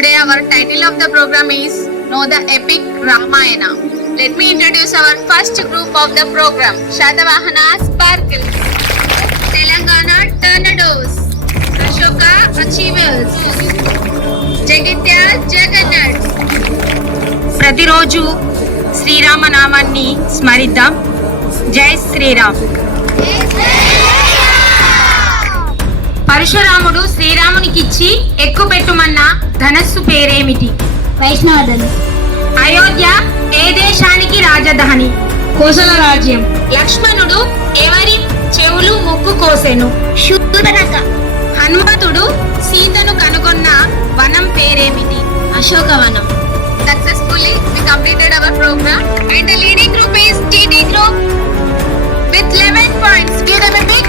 Today our title of the program is Know the Epic Ramayana. Let me introduce our first group of the program. Shatavahana Sparkle, Telangana Tornadoes, Ashoka Achievers, Jagitya Jagannath. ప్రతిరోజు శ్రీరామ నామాన్ని స్మరిద్దాం. జై శ్రీరామ్. పరశురాముడు శ్రీరామునికిచ్చి ఎక్కుపెట్టుమన్న ధనస్సు పేరేమిటి? వైష్ణవదన్. అయోధ్య ఏ దేశానికి రాజధాని? కోసల రాజ్యం. లక్ష్మణుడు ఎవరి చెవులు ముక్కు కోసెను? శూర్పణఖ. హనుమంతుడు సీతను కనుగొన్న వనం పేరేమిటి? అశోకవనం. Successfully we completed our program and the leading group is TT group with 11 points. Give them a big